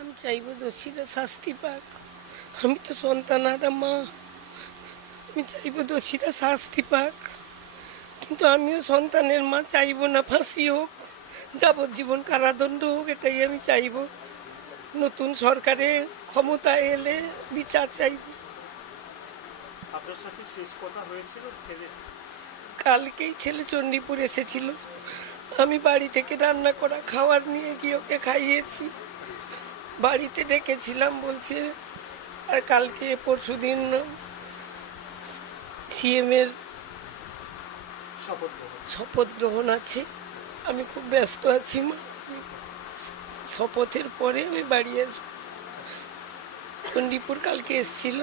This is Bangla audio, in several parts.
আমি চাইবো দোষীরা শাস্তি পাক। আমি তো সন্তানারা মা, আমি চাইবো দোষীরা শাস্তি পাক, কিন্তু আমিও সন্তানের মা, চাইবো না ফাঁসি হোক, যাবজ্জীবন কারাদণ্ড হোক, এটাই আমি চাইবো। নতুন সরকারে ক্ষমতা এলে বিচার চাইবো। আপনার সাথে শেষ কথা হয়েছিল ছেলে? কালকেই ছেলে চণ্ডীপুর এসেছিল, আমি বাড়ি থেকে রান্না করা খাবার নিয়ে গিয়ে ওকে খাইয়েছি। বাড়িতে ডেকেছিলাম বলছে, আর কালকে পরশুদিন সিএমের শপথ গ্রহণ আছে। আমি খুব ব্যস্ত আছি মা, শপথের পরে আমি বাড়ি আসব। চণ্ডীপুর কালকে এসেছিল,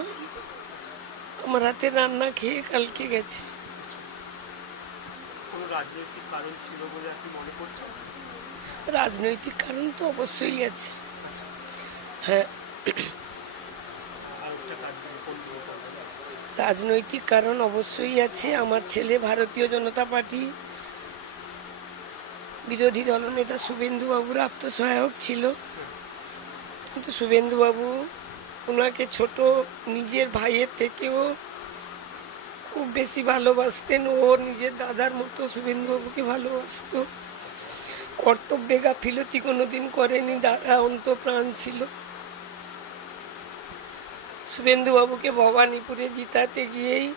আমার হাতে রান্না খেয়ে কালকে গেছে। রাজনৈতিক কারণ ছিল বলে আপনি মনে করছেন? রাজনৈতিক কারণ তো অবশ্যই আছে, হ্যাঁ। রাজনৈতিক কারণ অবশ্যই আছে। আমার ছেলে ভারতীয় জনতা পার্টি বিরোধী দলনেতা শুভেন্দুবাবুর আত্মসহায়ক ছিল, কিন্তু শুভেন্দুবাবু ওনাকে ছোট নিজের ভাইয়ের থেকেও খুব বেশি ভালোবাসতেন। ও নিজের দাদার মতো শুভেন্দুবাবুকে ভালোবাসত, কর্তব্যে গাফিলতি কোনোদিন করেনি, দাদা অন্তপ্রাণ ছিল। শুভেন্দুবাবুকে ভবানীপুরে জিতাতে গিয়েই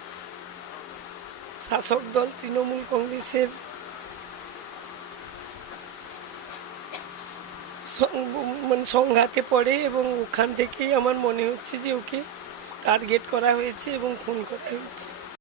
শাসক দল তৃণমূল কংগ্রেসের সংঘাতে পড়ে, এবং ওখান থেকেই আমার মনে হচ্ছে যে ওকে টার্গেট করা হয়েছে এবং খুন করা হয়েছে।